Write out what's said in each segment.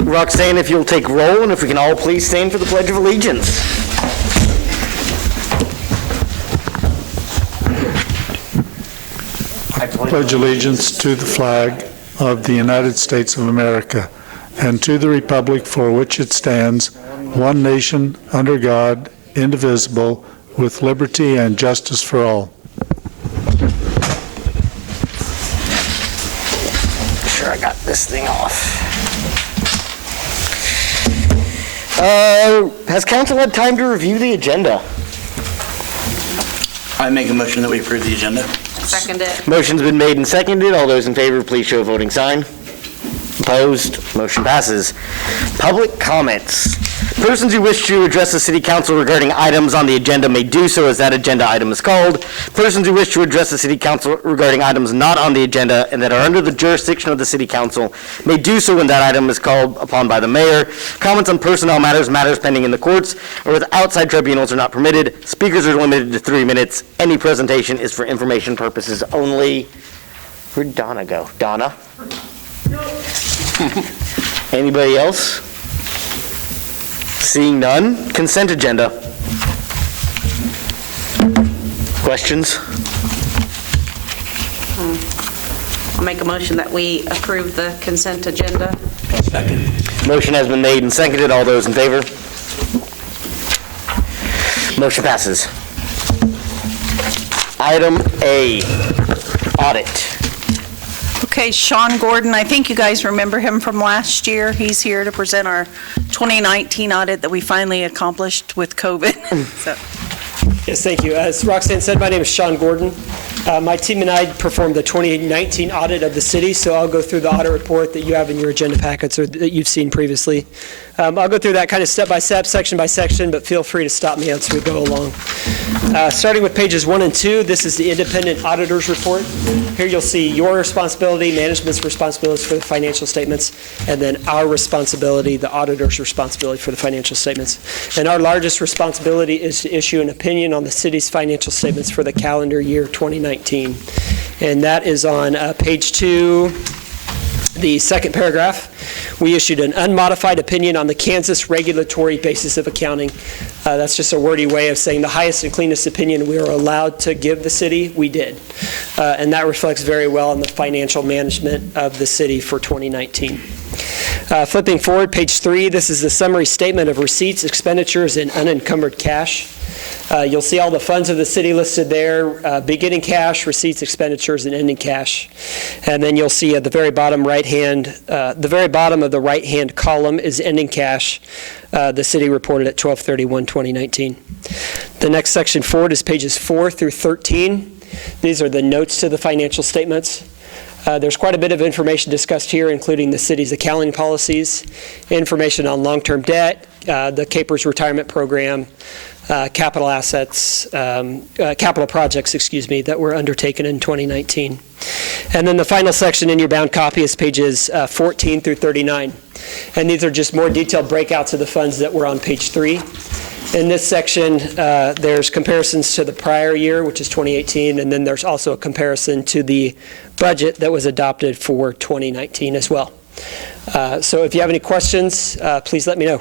Roxanne, if you'll take roll, and if we can all please stand for the Pledge of Allegiance. I pledge allegiance to the flag of the United States of America and to the republic for which it stands, one nation, under God, indivisible, with liberty and justice for all. Sure, I got this thing off. Has council had time to review the agenda? I make a motion that we approve the agenda. Second it. Motion's been made and seconded. All those in favor, please show a voting sign. Opposed? Motion passes. Public comments. Persons who wish to address the City Council regarding items on the agenda may do so as that agenda item is called. Persons who wish to address the City Council regarding items not on the agenda and that are under the jurisdiction of the City Council may do so when that item is called upon by the mayor. Comments on personnel matters, matters pending in the courts, or with outside tribunals are not permitted. Speakers are limited to 3 minutes. Any presentation is for information purposes only. Where'd Donna go? Donna? Anybody else? Seeing none, consent agenda. Questions? I'll make a motion that we approve the consent agenda. Second. Motion has been made and seconded. All those in favor? Motion passes. Item A, audit. Okay, Sean Gordon, I think you guys remember him from last year. He's here to present our 2019 audit that we finally accomplished with COVID. So. Yes, thank you. As Roxanne said, my name is Sean Gordon. My team and I performed the 2019 audit of the city, so I'll go through the audit report that you have in your agenda packets or that you've seen previously. I'll go through that kind of step by step, section by section, but feel free to stop me as we go along. Starting with pages 1 and 2, this is the independent auditor's report. Here you'll see your responsibility, management's responsibilities for the financial statements, and then our responsibility, the auditor's responsibility for the financial statements. And our largest responsibility is to issue an opinion on the city's financial statements for the calendar year 2019. And that is on page 2, the second paragraph. We issued an unmodified opinion on the Kansas regulatory basis of accounting. That's just a wordy way of saying the highest and cleanest opinion we were allowed to give the city, we did. And that reflects very well on the financial management of the city for 2019. Flipping forward, page 3, this is the summary statement of receipts, expenditures, and unencumbered cash. You'll see all the funds of the city listed there, beginning cash, receipts, expenditures, and ending cash. And then you'll see at the very bottom the very bottom of the right-hand column is ending cash. The city reported at 12/31/2019. The next section forward is pages 4 through 13. These are the notes to the financial statements. There's quite a bit of information discussed here, including the city's accounting policies, information on long-term debt, the Capers retirement program, capital assets, capital projects, that were undertaken in 2019. And then the final section in your bound copy is pages 14 through 39. And these are just more detailed breakouts of the funds that were on page 3. In this section, there's comparisons to the prior year, which is 2018, and then there's also a comparison to the budget that was adopted for 2019 as well. So if you have any questions, please let me know.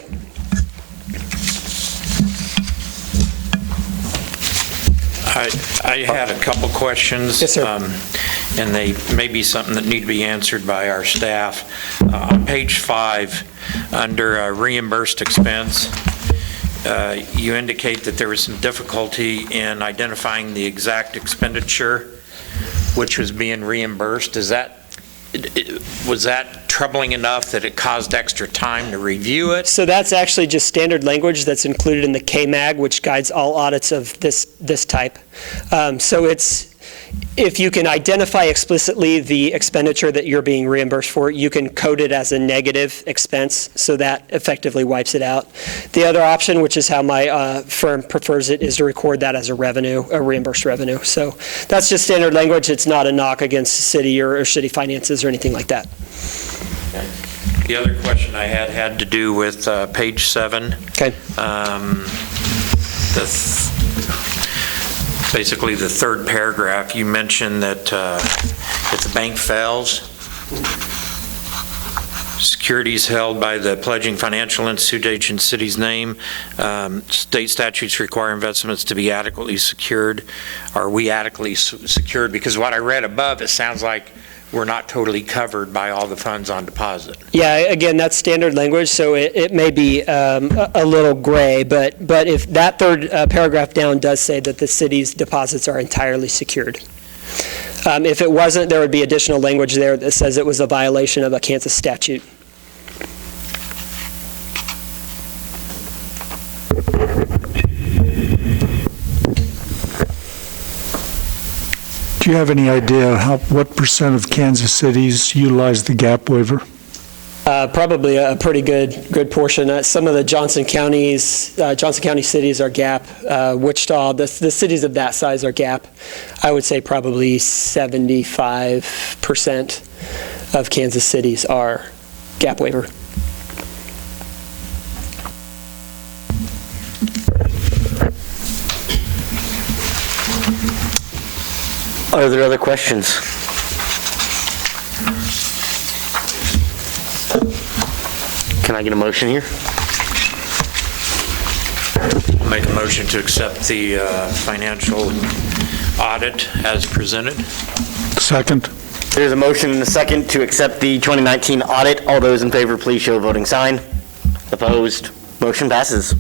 I had a couple questions. Yes, sir. And they may be something that need to be answered by our staff. On page 5, under reimbursed expense, you indicate that there was some difficulty in identifying the exact expenditure which was being reimbursed. Was that troubling enough that it caused extra time to review it? So that's actually just standard language that's included in the KMAG, which guides all audits of this type. So if you can identify explicitly the expenditure that you're being reimbursed for, you can code it as a negative expense, so that effectively wipes it out. The other option, which is how my firm prefers it, is to record that as a revenue, a reimbursed revenue. So that's just standard language. It's not a knock against the city or city finances or anything like that. Okay. The other question I had to do with page 7. Okay. Basically, the third paragraph, you mentioned that if the bank fails, securities held by the pledging financial institution city's name. State statutes require investments to be adequately secured. Are we adequately secured? Because what I read above, it sounds like we're not totally covered by all the funds on deposit. Yeah, again, that's standard language, so it may be a little gray, but if that third paragraph down does say that the city's deposits are entirely secured. If it wasn't, there would be additional language there that says it was a violation of a Kansas statute. Do you have any idea what percent of Kansas cities utilize the gap waiver? Probably a pretty good portion. Some of the Johnson County cities are gap. Wichita, the cities of that size are gap. I would say probably 75% of Kansas cities are gap waiver. Are there other questions? Can I get a motion here? Make a motion to accept the financial audit as presented. Second. There's a motion and a second to accept the 2019 audit. All those in favor, please show a voting sign. Opposed? Motion passes.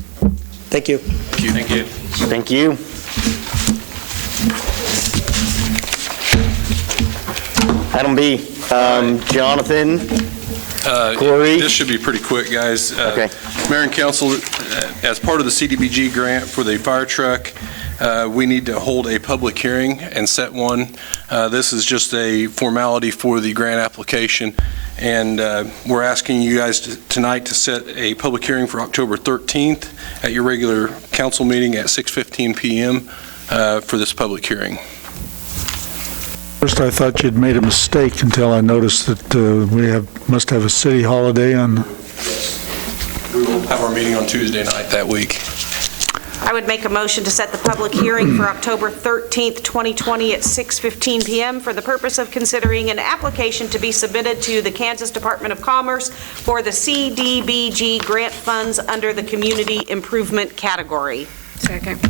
Thank you. Thank you. Thank you. Item B, Jonathan, Corey. This should be pretty quick, guys. Okay. Mayor and council, as part of the CDBG grant for the fire truck, we need to hold a public hearing and set one. This is just a formality for the grant application, and we're asking you guys tonight to set a public hearing for October 13th at your regular council meeting at 6:15 p.m. For this public hearing. First, I thought you'd made a mistake until I noticed that we must have a city holiday on. We will have our meeting on Tuesday night that week. I would make a motion to set the public hearing for October 13th, 2020 at 6:15 p.m. for the purpose of considering an application to be submitted to the Kansas Department of Commerce for the CDBG grant funds under the Community Improvement category. Second.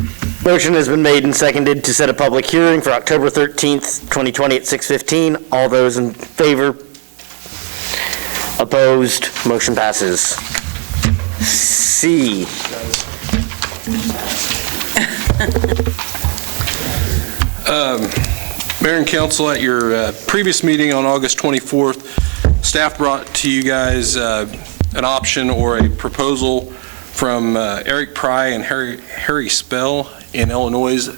Motion has been made and seconded to set a public hearing for October 13th, 2020 at 6:15. All those in favor? Opposed? Motion passes. C. Mayor and council, at your previous meeting on August 24th, staff brought to you guys an option or a proposal from Eric Pry and Harry Spell in Illinois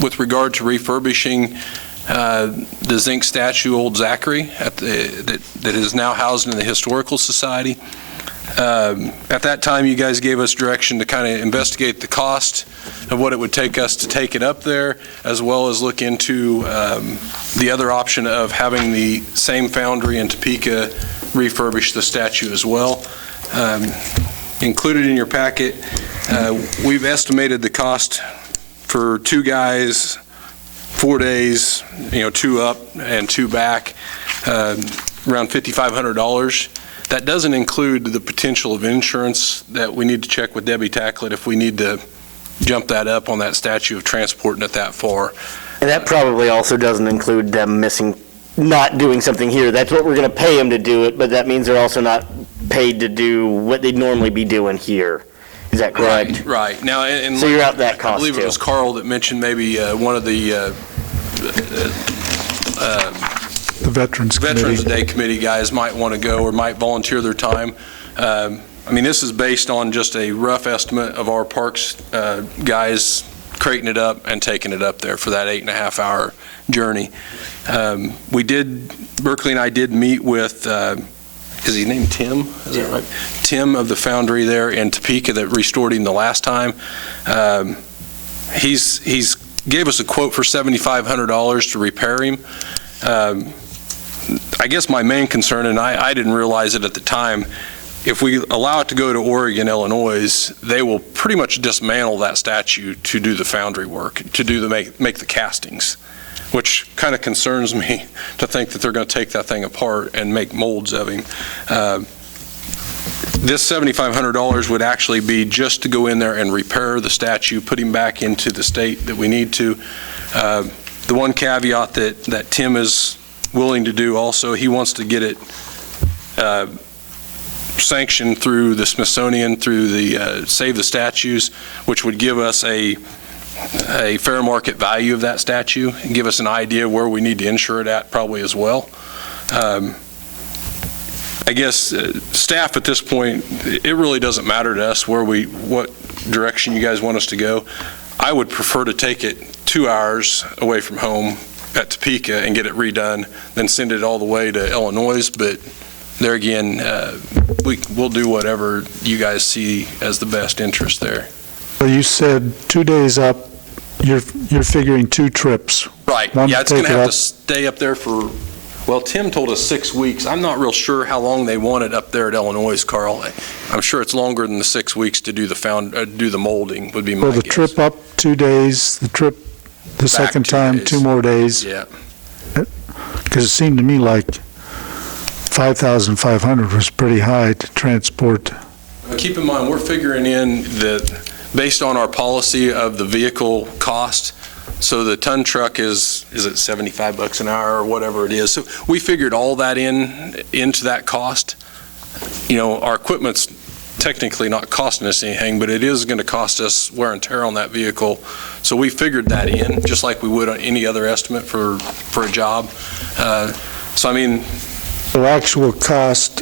with regard to refurbishing the zinc statue Old Zachary that is now housed in the Historical Society. At that time, you guys gave us direction to kind of investigate the cost of what it would take us to take it up there, as well as look into the other option of having the same foundry in Topeka refurbish the statue as well. Included in your packet, we've estimated the cost for 2 guys, 4 days, 2 up and 2 back, around $5,500. That doesn't include the potential of insurance that we need to check with Debbie Tacklet if we need to jump that up on that statue of transporting it that far. And that probably also doesn't include them not doing something here. That's what we're going to pay them to do it, but that means they're also not paid to do what they'd normally be doing here. Is that correct? Right. Now, and So you're out that cost, I believe too. it was Carl that mentioned maybe one of the Veterans Veterans Committee. Day Committee guys might want to go or might volunteer their time. This is based on just a rough estimate of our parks guys crating it up and taking it up there for that 8.5-hour journey. Berkeley and I did meet with, is he named Tim? Is that right? Tim of the foundry there in Topeka that restored him the last time. He's gave us a quote for $7,500 to repair him. I guess my main concern, and I didn't realize it at the time, if we allow it to go to Oregon, Illinois, they will pretty much dismantle that statue to do the foundry work, to make the castings. which kind of concerns me to think that they're going to take that thing apart and make molds of him. This $7,500 would actually be just to go in there and repair the statue, put him back into the state that we need to. The one caveat that Tim is willing to do also, he wants to get it sanctioned through the Smithsonian, through the Save the Statues, which would give us a fair market value of that statue and give us an idea where we need to insure it at probably as well. I guess staff at this point, it really doesn't matter to us what direction you guys want us to go. I would prefer to take it 2 hours away from home at Topeka and get it redone, then send it all the way to Illinois. But there again, we'll do whatever you guys see as the best interest there. Well, you said 2 days up, you're figuring 2 trips. Right, One yeah, to it's going take to it have up. to stay up there for, well, Tim told us 6 weeks. I'm not real sure how long they want it up there at Illinois, Carl. I'm sure it's longer than the 6 weeks to do the molding would be my So the guess. trip up 2 days, the trip the second 2 time, days. 2 more days? Yeah. Because it seemed to me like 5,500 was pretty high to transport. Keep in mind, we're figuring in that based on our policy of the vehicle cost, so the ton truck is it $75 an hour or whatever it is. So we figured all that into that cost. You know, our equipment's technically not costing us anything, but it is going to cost us wear and tear on that vehicle. So we figured that in, just like we would on any other estimate for a job. So I mean, The actual cost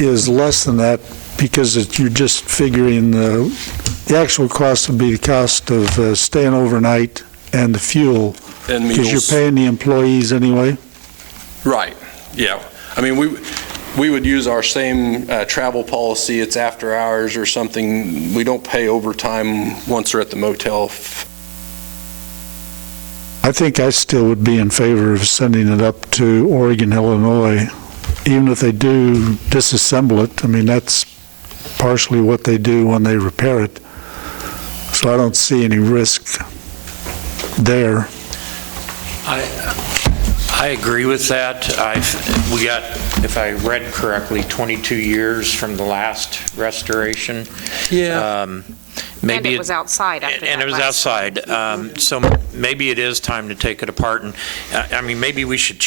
is less than that because you're just figuring the actual cost would be the cost of staying overnight and the fuel. and Because you're meals. paying the employees anyway. Right, yeah. I mean, we would use our same travel policy. It's after hours or something. We don't pay overtime once they're at the motel. I think I still would be in favor of sending it up to Oregon, Illinois, even if they do disassemble it. I mean, that's partially what they do when they repair it. So I don't see any risk there. I agree with that. We got, if I read correctly, 22 years from the last restoration. Yeah. And it was outside after that. And it was last- outside. So maybe it is time to take it apart. And, I mean, maybe we should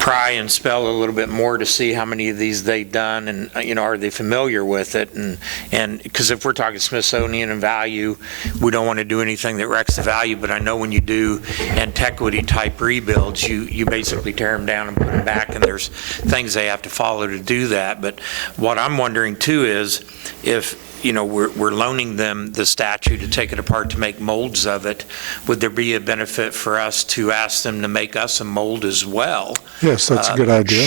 pry and spell a little bit more to see how many of these they've done and, you know, are they familiar with it? And because if we're talking Smithsonian and value, we don't want to do anything that wrecks the value, but I know when you do antiquity type rebuilds, you basically tear them down and put them back, and there's things they have to follow to do that. But what I'm wondering too is if, you know, we're loaning them the statue to take it apart to make molds of it, would there be a benefit for us to ask them to make us a mold as well? Yes, that's a good idea.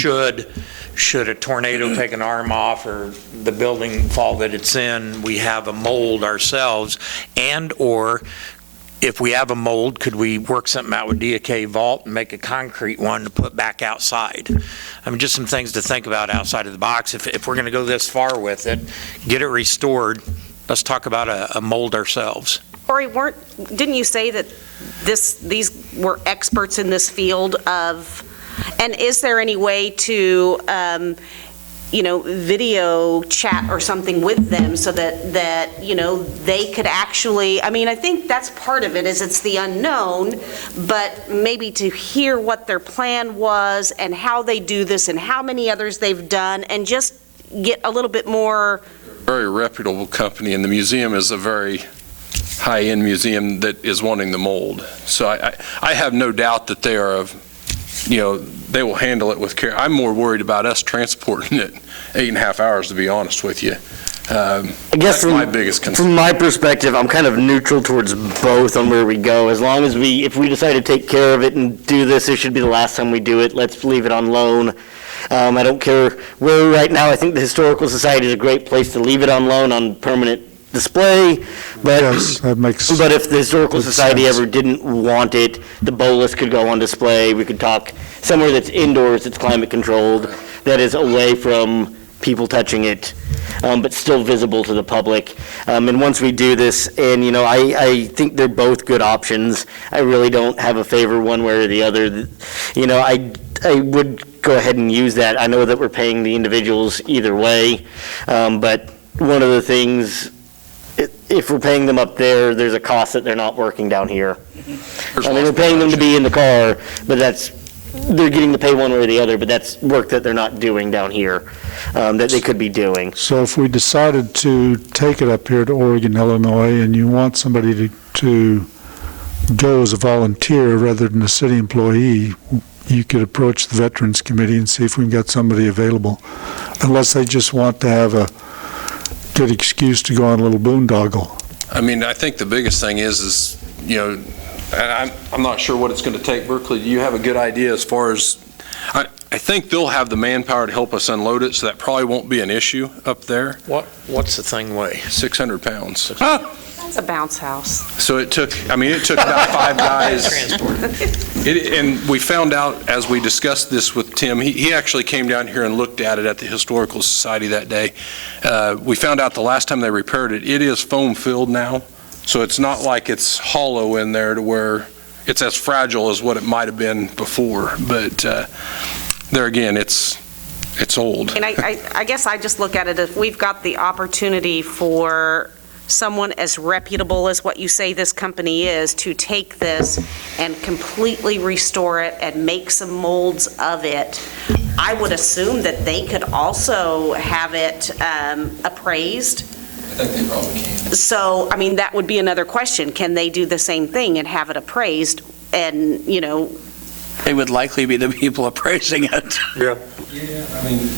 Should a tornado take an arm off or the building fall that it's in, we have a mold ourselves, and/or if we have a mold, could we work something out with DK Vault and make a concrete one to put back outside? I mean, just some things to think about outside of the box. If we're going to go this far with it, get it restored, let's talk about a mold ourselves. Corey, didn't you say that these were experts in this field of, and is there any way to, video chat or something with them so that, they could actually, I mean, I think that's part of it, is it's the unknown, but maybe to hear what their plan was and how they do this and how many others they've done, and just get a little bit more. Very reputable company, and the museum is a very high-end museum that is wanting the mold. So I have no doubt that they are they will handle it with care. I'm more worried about us transporting it 8.5 hours, to be honest with you. I guess That's my biggest concern. From my perspective, I'm kind of neutral towards both on where we go. As long as if we decide to take care of it and do this, it should be the last time we do it. Let's leave it on loan. I don't care where right now. I think the Historical Society is a great place to leave it on loan on permanent display. But Yes, that makes. But if the Historical good Society sense. ever didn't want it, the bolus could go on display. We could talk somewhere that's indoors, that's climate controlled, that is away from people touching it. but still visible to the public. And once we do this, and, you know, I think they're both good options. I really don't have a favor one way or the other. You know, I would go ahead and use that. I know that we're paying the individuals either way, but one of the things, if we're paying them up there, there's a cost that they're not working down here. I mean, we're paying them to be in the car, but they're getting to pay one way or the other, but that's work that they're not doing down here, that they could be doing. So if we decided to take it up here to Oregon, Illinois, and you want somebody to go as a volunteer rather than a city employee, you could approach the Veterans Committee and see if we can get somebody available, unless they just want to have a good excuse to go on a little boondoggle. I mean, I think the biggest thing is, you know, and I'm not sure what it's going to take. Berkeley, do you have a good idea as far as, I think they'll have the manpower to help us unload it, so that probably won't be an issue up there. What's the thing weigh? 600 pounds. That's a bounce house. So it took about 5 guys. And we found out, as we discussed this with Tim, he actually came down here and looked at it at the Historical Society that day. We found out the last time they repaired it, it is foam filled now. So it's not like it's hollow in there to where it's as fragile as what it might have been before. But there again, it's old. And I guess I just look at it as we've got the opportunity for someone as reputable as what you say this company is to take this and completely restore it and make some molds of it. I would assume that they could also have it appraised. I think they probably can. So, I mean, that would be another question. Can they do the same thing and have it appraised and, you know? They would likely be the people appraising it. Yeah, I mean,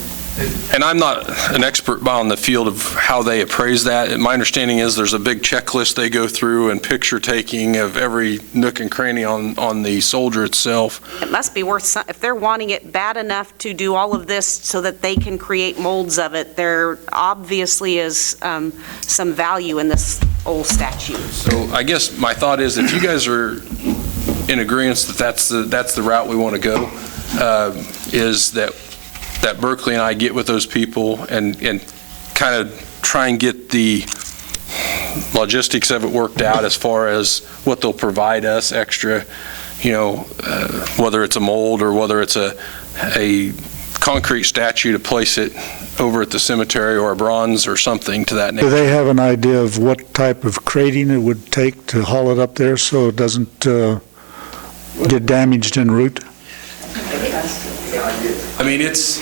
and I'm not an expert on the field of how they appraise that. My understanding is there's a big checklist they go through and picture taking of every nook and cranny on the soldier itself. It must be worth, if they're wanting it bad enough to do all of this so that they can create molds of it, there obviously is some value in this old statue. So I guess my thought is, if you guys are in agreement that that's the route we want to go, is that Berkeley and I get with those people and kind of try and get the logistics of it worked out as far as what they'll provide us extra, you know, whether it's a mold or whether it's a concrete statue to place it over at the cemetery, or a bronze or something to that nature. Do they have an idea of what type of crating it would take to haul it up there so it doesn't get damaged en route? I mean, it's,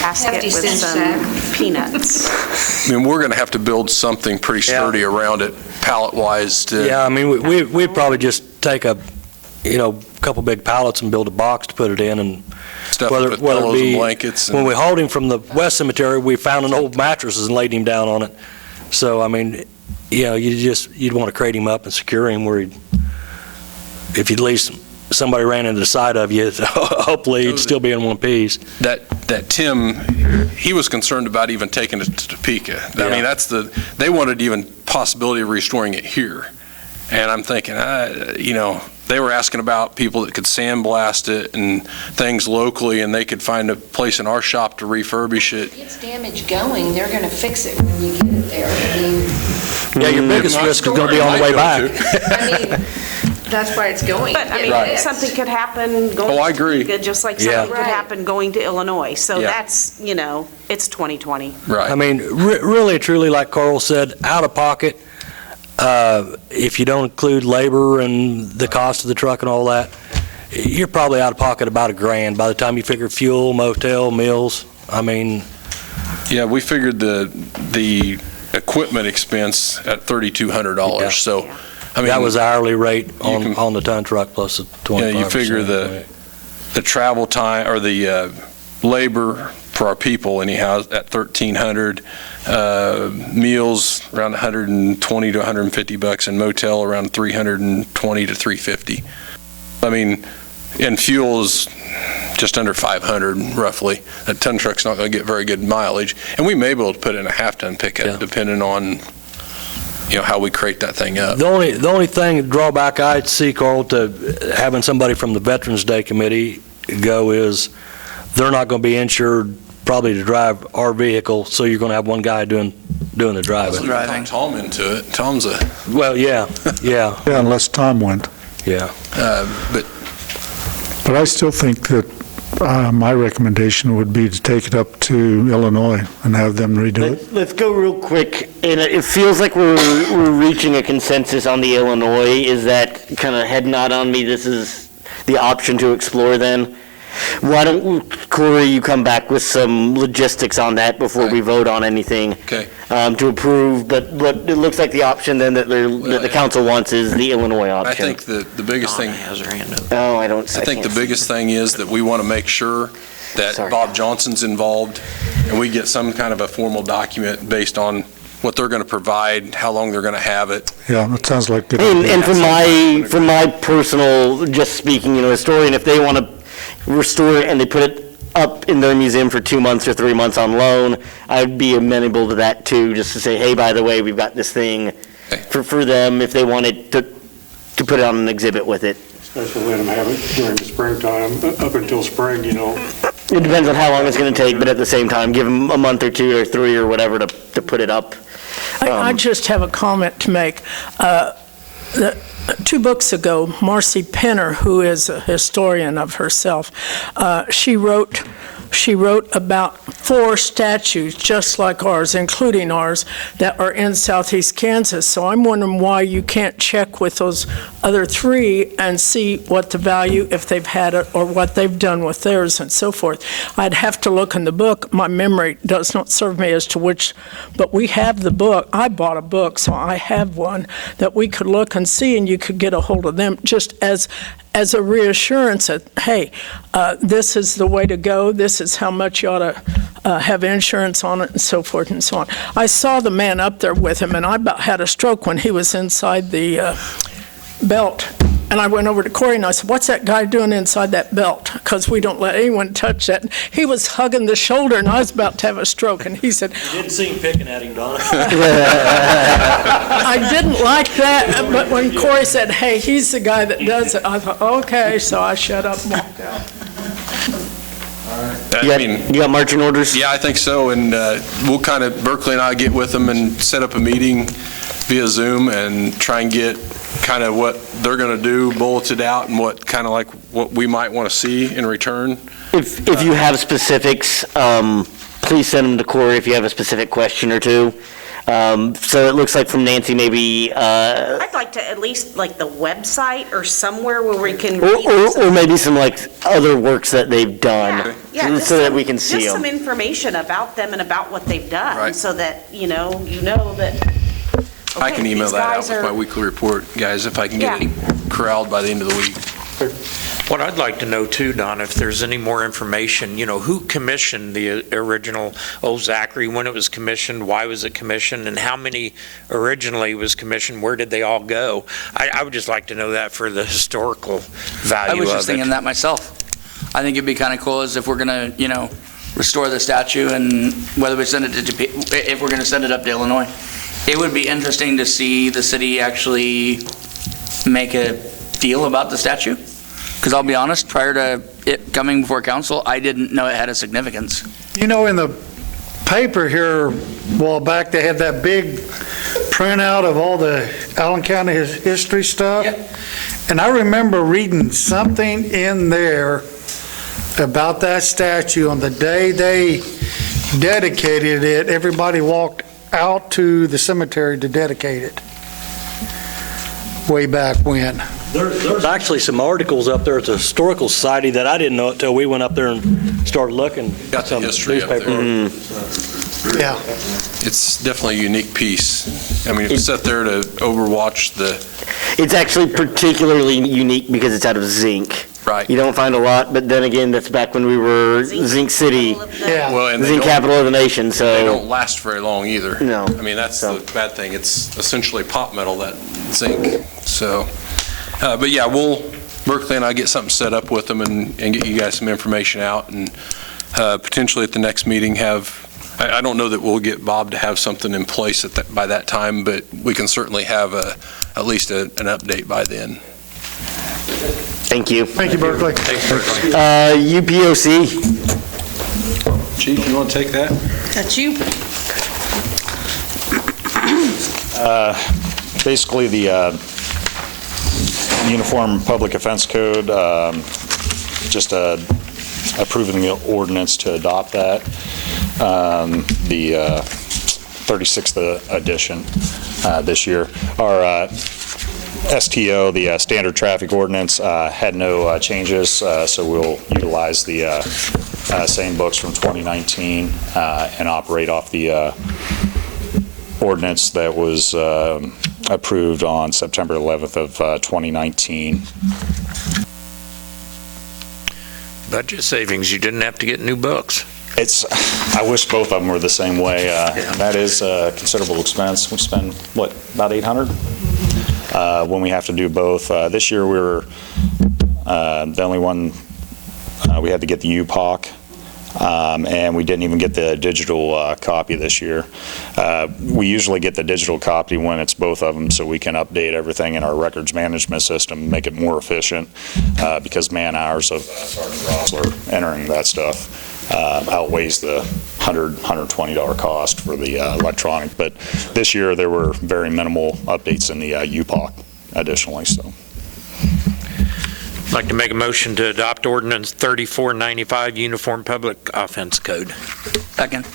Basket with some peanuts. I mean, we're going to have to build something pretty sturdy around it, pallet-wise. Yeah, I mean, we'd probably just take a couple big pallets and build a box to put it in, and Stuff with pillows and blankets. When we hauled him from the West Cemetery, we found an old mattress and laid him down on it. So, I mean, you'd want to crate him up and secure him where if at least somebody ran into the side of you, hopefully he'd still be in one piece. That Tim, he was concerned about even taking it to Topeka. I mean, they wanted even possibility of restoring it here. And I'm thinking, they were asking about people that could sandblast it and things locally, and they could find a place in our shop to refurbish it. If it's damaged going, they're going to fix it when you get it there. I mean, Yeah, your biggest risk is going to be on the way back. I mean, that's why it's going. But, I mean, Right. something could happen going I agree. to Topeka, just like something could Right. happen going to Illinois. So Yeah. that's, it's 2020. Right. I mean, really, truly, like Carl said, out of pocket, if you don't include labor and the cost of the truck and all that, you're probably out of pocket about $1,000 by the time you figure fuel, motel, meals. I mean, Yeah, we figured the equipment expense at $3,200. Yeah. So, I mean, that was hourly rate can- on the ton truck plus the 25%. you figure the travel time or the labor for our people anyhow at $1,300, meals around $120 to $150, and motel around $320 to $350. I mean, and fuel is just under $500 roughly. That ton truck's not going to get very good mileage, and we may be able to put in a half-ton pickup depending on how we crate that thing up. The only thing, drawback I'd see, Carl, to having somebody from the Veterans Day Committee go is they're not going to be insured probably to drive our vehicle, so you're going to have one guy doing the driving. Driving. Tom into it. Tom's a, Well, yeah. Yeah, unless Tom went. Yeah. but But I still think that my recommendation would be to take it up to Illinois and have them redo it. Let's go real quick, and it feels like we're reaching a consensus on the Illinois. Is that kind of head nod on me? This is the option to explore then? Why don't, Corey, you come back with some logistics on that before we vote on anything okay. To approve, but it looks like the option then that the council wants is the Illinois option. I think the biggest thing, Has her hand up. Oh, I think the biggest thing is that we want to make sure that Sorry. Bob Johnson's involved, and we get some kind of a formal document based on what they're going to provide, how long they're going to have it. Yeah, that sounds like good. And from my personal, just speaking, historian, if they want to restore it and they put it up in their museum for 2 months or 3 months on loan, I'd be amenable to that too, just to say, hey, by the way, we've got this thing for them if they wanted to put it on an exhibit with it. Especially let them have it during the springtime, up until spring, It depends on how long it's going to take, but at the same time, give them a month or 2 or 3 or whatever to put it up. I just have a comment to make. 2 books ago, Marcy Penner, who is a historian of herself, she wrote about 4 statues just like ours, including ours, that are in southeast Kansas. So I'm wondering why you can't check with those other 3 and see what the value, if they've had it, or what they've done with theirs and so forth. I'd have to look in the book. My memory does not serve me as to which, but we have the book. I bought a book, so I have one that we could look and see, and you could get a hold of them just as a reassurance that, hey, this is the way to go, this is how much you ought to have insurance on it, and so forth and so on. I saw the man up there with him, and I about had a stroke when he was inside the belt. And I went over to Corey and I said, what's that guy doing inside that belt? Because we don't let anyone touch that. He was hugging the shoulder, and I was about to have a stroke, and he said, You didn't see him picking at him, Donna. I didn't like that, but when Corey said, hey, he's the guy that does it, I thought, okay, so I shut up and walked out. You got marching orders? Yeah, I think so, and we'll kind of, Berkeley and I get with them and set up a meeting via Zoom and try and get kind of what they're going to do, bulleted out, and what kind of like what we might want to see in return. If you have specifics, please send them to Corey if you have a specific question or two. So it looks like from Nancy, maybe, I'd like to at least, like, the website or somewhere where we can read or maybe some like other works that they've done, just so that we can see just some them. information about them and about what they've done, Right. so that, you know that, I can okay, email these that out guys with are- my weekly report, guys, if I can get it corralled by the end of the week. What I'd like to know too, Don, if there's any more information, who commissioned the original Old Zachary, when it was commissioned, why was it commissioned, and how many originally was commissioned, where did they all go? I would just like to know that for the historical value I of it. was just thinking that myself. I think it'd be kind of cool as if we're going to, restore the statue, and whether we send it if we're going to send it up to Illinois. It would be interesting to see the city actually make a deal about the statue. Because I'll be honest, prior to it coming before council, I didn't know it had a significance. In the paper here a while back, they had that big printout of all the Allen County history stuff. Yeah. And I remember reading something in there about that statue. On the day they dedicated it, everybody walked out to the cemetery to dedicate it. Way back when. There's actually some articles up there at the Historical Society that I didn't know it till we went up there and started looking. Got the history up there. Yeah. It's definitely a unique piece. I mean, if you sit there to overwatch It's actually particularly unique because it's out of zinc. Right. You don't find a lot, but then again, that's back when we were Zinc City, Yeah. well, and zinc capital of the nation, they so. don't last very long either. No. I mean, that's the bad thing. It's essentially pot metal, that zinc. So, but yeah, Berkeley and I get something set up with them and get you guys some information out, and potentially at the next meeting I don't know that we'll get Bob to have something in place by that time, but we can certainly have at least an update by then. Thank you. Thank you, Berkeley. Thanks, Berkeley. UPOC. Chief, you want to take that? That's you. Basically, the Uniform Public Offense Code, just approving the ordinance to adopt that. The 36th edition this year. Our STO, the Standard Traffic Ordinance, had no changes, so we'll utilize the same books from 2019 and operate off the ordinance that was approved on September 11th of 2019. Budget savings, you didn't have to get new books. I wish both of them were the same way. That is a considerable expense. We spend, what, about $800 when we have to do both. This year we were the only one, we had to get the UPOC, and we didn't even get the digital copy this year. We usually get the digital copy when it's both of them, so we can update everything in our records management system, make it more efficient, because man hours of Sergeant Rossler entering that stuff outweighs the $120 cost for the electronic. But this year there were very minimal updates in the UPOC additionally. So, I'd like to make a motion to adopt Ordinance 3495, Uniform Public Offense Code. Second.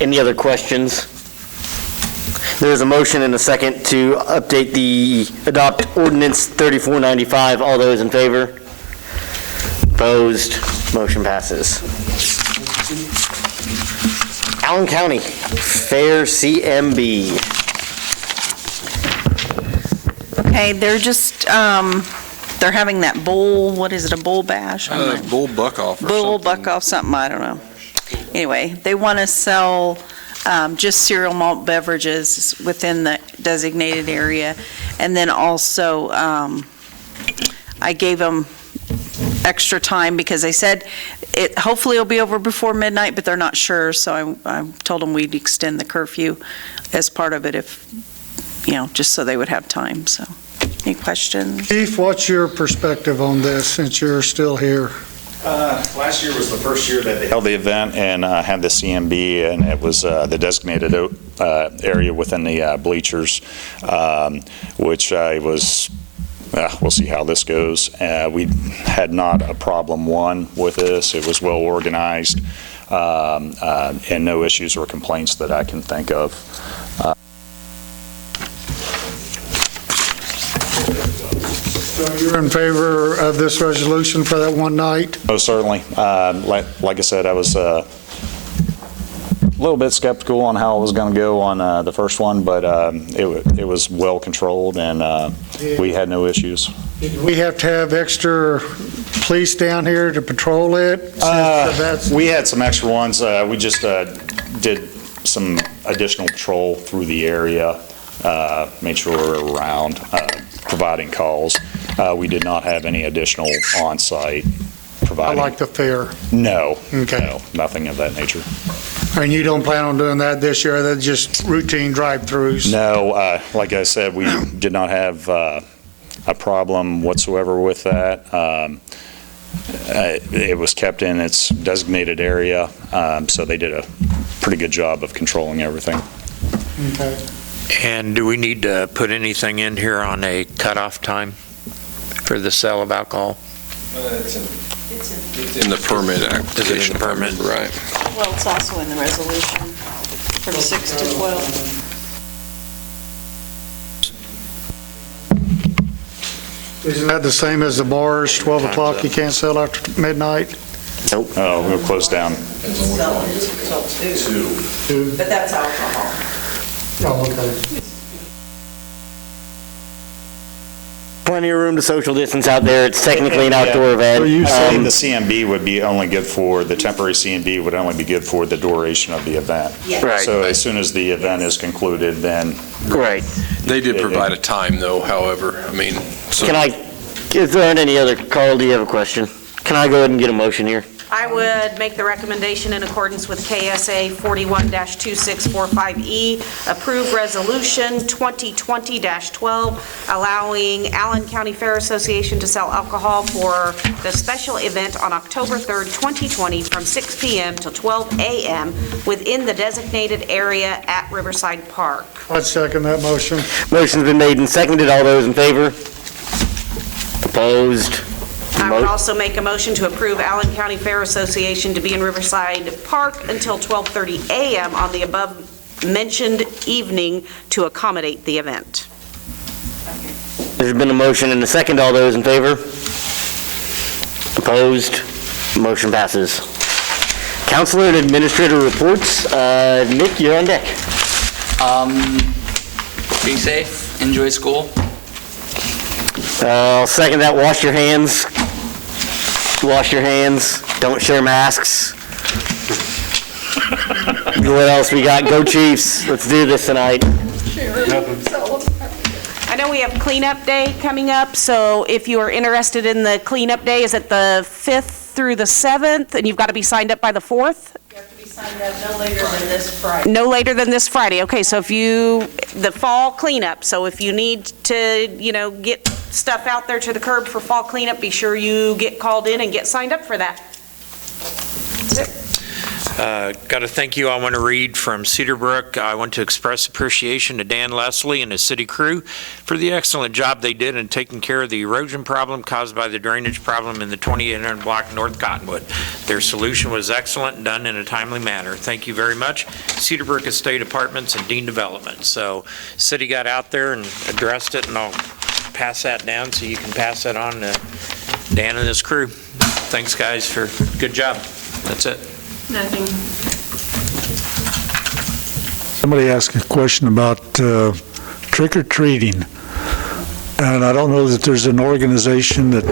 Any other questions? There's a motion and a second to adopt Ordinance 3495. All those in favor? Opposed? Motion passes. Allen County Fair CMB. Okay, they're just, they're having that bull, what is it, a bull bash? Bull buck-off or Bull something. buck-off, something, I don't know. Anyway, they want to sell just cereal malt beverages within the designated area. And then also, I gave them extra time because they said hopefully it'll be over before midnight, but they're not sure. So I told them we'd extend the curfew as part of it if, just so they would have time. So, any questions? Chief, what's your perspective on this since you're still here? Last year was the first year that they held the event and had the CMB, and it was the designated area within the bleachers, which was, we'll see how this goes. We had not a problem with this. It was well organized, and no issues or complaints that I can think of. So you're in favor of this resolution for that one night? Oh, certainly. Like I said, I was a little bit skeptical on how it was going to go on the first one, but it was well controlled, and we had no issues. Did we have to have extra police down here to patrol it? We had some extra ones. We just did some additional patrol through the area, made sure we're around, providing calls. We did not have any additional on-site providing. Like the fair? No. Okay. No, nothing of that nature. And you don't plan on doing that this year? That's just routine drive-throughs? No, like I said, we did not have a problem whatsoever with that. It was kept in its designated area, so they did a pretty good job of controlling everything. Okay. And do we need to put anything in here on a cutoff time for the sale of alcohol? It's in the permit application. Is it in the permit? Right. Well, it's also in the resolution from 6 to 12. Isn't that the same as the bars, 12 o'clock, you can't sell after midnight? Nope. Oh, we'll close down. Two. But that's alcohol. Oh, okay. Plenty of room to social distance out there. It's technically an outdoor event. Are you saying the CMB would be only good for, the temporary CMB would only be good for the duration of the event? Yeah. Right. So as soon as the event is concluded, then. Right. They did provide a time, though, however, I mean. So If there aren't any other, Carl, do you have a question? Can I go ahead and get a motion here? I would make the recommendation in accordance with KSA 41-2645E, approve Resolution 2020-12, allowing Allen County Fair Association to sell alcohol for the special event on October 3rd, 2020, from 6 p.m. till 12 a.m. within the designated area at Riverside Park. I'd second that motion. Motion's been made and seconded. All those in favor? Opposed? I would also make a motion to approve Allen County Fair Association to be in Riverside Park until 12:30 a.m. on the above-mentioned evening to accommodate the event. There's been a motion and a second. All those in favor? Opposed? Motion passes. Counselor and Administrator reports. Nick, you're on deck. Be safe, enjoy school. I'll second that. Wash your hands. Wash your hands. Don't share masks. What else we got? Go Chiefs. Let's do this tonight. I know we have cleanup day coming up, so if you are interested in the cleanup day, is it the 5th through the 7th, and you've got to be signed up by the 4th? You have to be signed up no later than this Friday. No later than this Friday. Okay, so the fall cleanup, so if you need to, get stuff out there to the curb for fall cleanup, be sure you get called in and get signed up for that. That's it. Got to thank you. I want to read from Cedarbrook. I want to express appreciation to Dan Leslie and his city crew for the excellent job they did in taking care of the erosion problem caused by the drainage problem in the 2800 block North Cottonwood. Their solution was excellent and done in a timely manner. Thank you very much. Cedarbrook Estate Apartments and Dean Development. So city got out there and addressed it, and I'll pass that down so you can pass that on to Dan and his crew. Thanks, guys, for good job. That's it. Nothing. Somebody asked a question about trick-or-treating, and I don't know that there's an organization that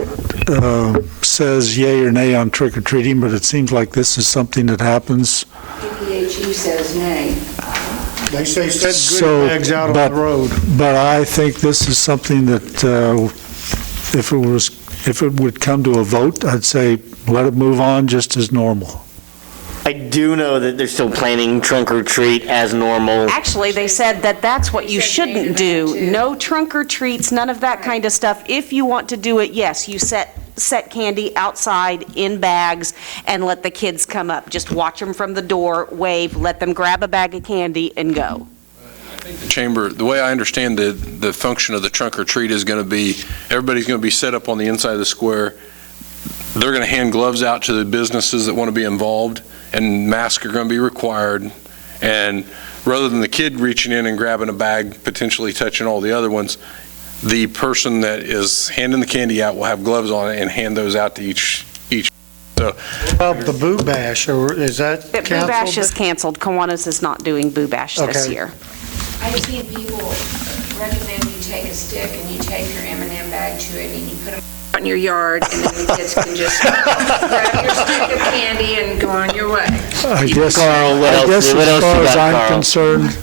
says yay or nay on trick-or-treating, but it seems like this is something that happens. PPHE says nay. They say set good bags out on the road. But I think this is something that if it would come to a vote, I'd say let it move on just as normal. I do know that they're still planning trunk or treat as normal. Actually, they said that that's what you shouldn't do. No trunk or treats, none of that kind of stuff. If you want to do it, yes, you set candy outside in bags and let the kids come up. Just watch them from the door, wave, let them grab a bag of candy and go. The chamber, the way I understand the function of the trunk or treat is going to be, everybody's going to be set up on the inside of the square. They're going to hand gloves out to the businesses that want to be involved, and masks are going to be required. And rather than the kid reaching in and grabbing a bag, potentially touching all the other ones, the person that is handing the candy out will have gloves on it and hand those out to each. So, what about the Boo Bash, or is that canceled? Boo Bash is canceled. Kiwanis is not doing Boo Bash this Okay. year. I've seen people recommend you take a stick and you take your M&M bag to it and you put them in your yard, and then the kids can just grab your stick of candy and go on your way. I guess Carl, what else as you far got, as I'm Carl? concerned,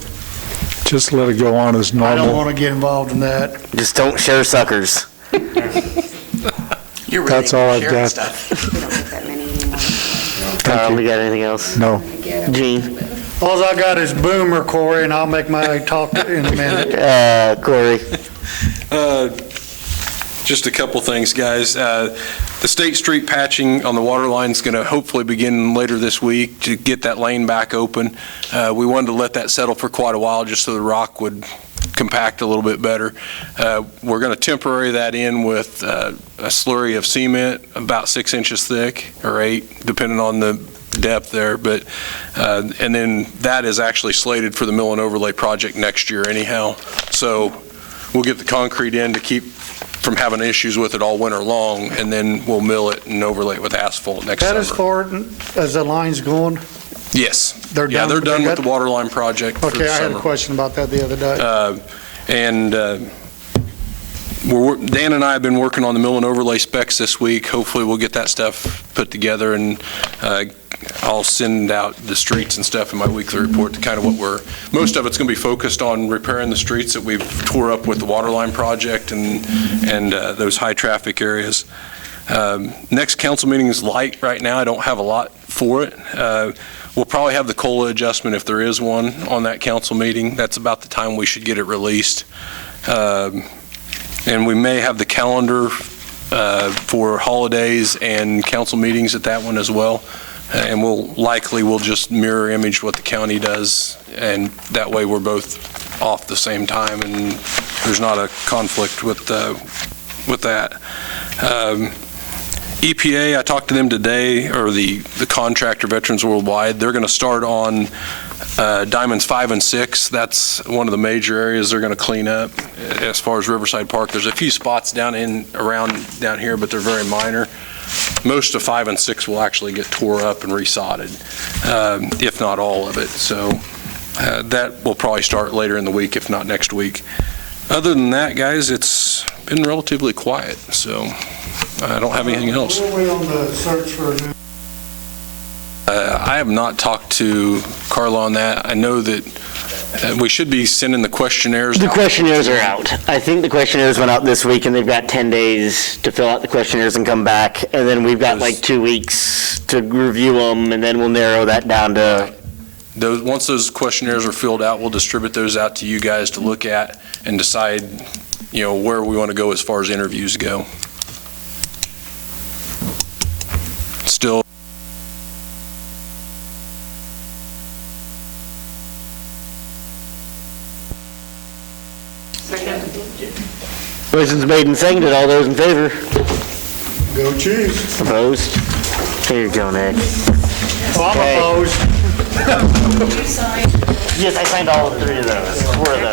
just let it go on as I don't normal. want to get involved in that. Just don't share suckers. You're really That's all I've sharing got. stuff. We don't get that many anymore. Carl, we got anything else? No. Gene? All I got is Boomer, Corey, and I'll make my talk in a minute. Corey? just a couple things, guys. The State Street patching on the water line is going to hopefully begin later this week to get that lane back open. We wanted to let that settle for quite a while just so the rock would compact a little bit better. We're going to temporary that in with a slurry of cement about 6 inches thick, or 8, depending on the depth there. But and then that is actually slated for the mill and overlay project next year anyhow. So we'll get the concrete in to keep from having issues with it all winter long, and then we'll mill it and overlay it with asphalt next summer. That as far as the line's going? Yes. They're done? Yeah, they're done with the water line project for the Okay, I had a summer. question about that the other day. Dan and I have been working on the mill and overlay specs this week. Hopefully we'll get that stuff put together, and I'll send out the streets and stuff in my weekly report to kind of most of it's going to be focused on repairing the streets that we've tore up with the water line project and those high traffic areas. Next council meeting is light right now. I don't have a lot for it. We'll probably have the COLA adjustment if there is one on that council meeting. That's about the time we should get it released. And we may have the calendar for holidays and council meetings at that one as well. And we'll just mirror image what the county does, and that way we're both off the same time and there's not a conflict with that. EPA, I talked to them today, or the contractor, Veterans Worldwide. They're going to start on Diamonds 5 and 6. That's one of the major areas they're going to clean up. As far as Riverside Park, there's a few spots around down here, but they're very minor. Most of 5 and 6 will actually get tore up and resodded, if not all of it. So that will probably start later in the week, if not next week. Other than that, guys, it's been relatively quiet, so I don't have anything else. Where are we on the search for a new? I have not talked to Carla on that. I know that we should be sending the questionnaires out. The questionnaires are out. I think the questionnaires went out this week, and they've got 10 days to fill out the questionnaires and come back, and then we've got like 2 weeks to review them, and then we'll narrow that down to... Once those questionnaires are filled out, we'll distribute those out to you guys to look at and decide, where we want to go as far as interviews go. Still. Motion's made and seconded. All those in favor? Go Chiefs. Opposed? Here you go, Nick. Oh, I'm opposed. Yes, I signed all 3 of those, 4 of those.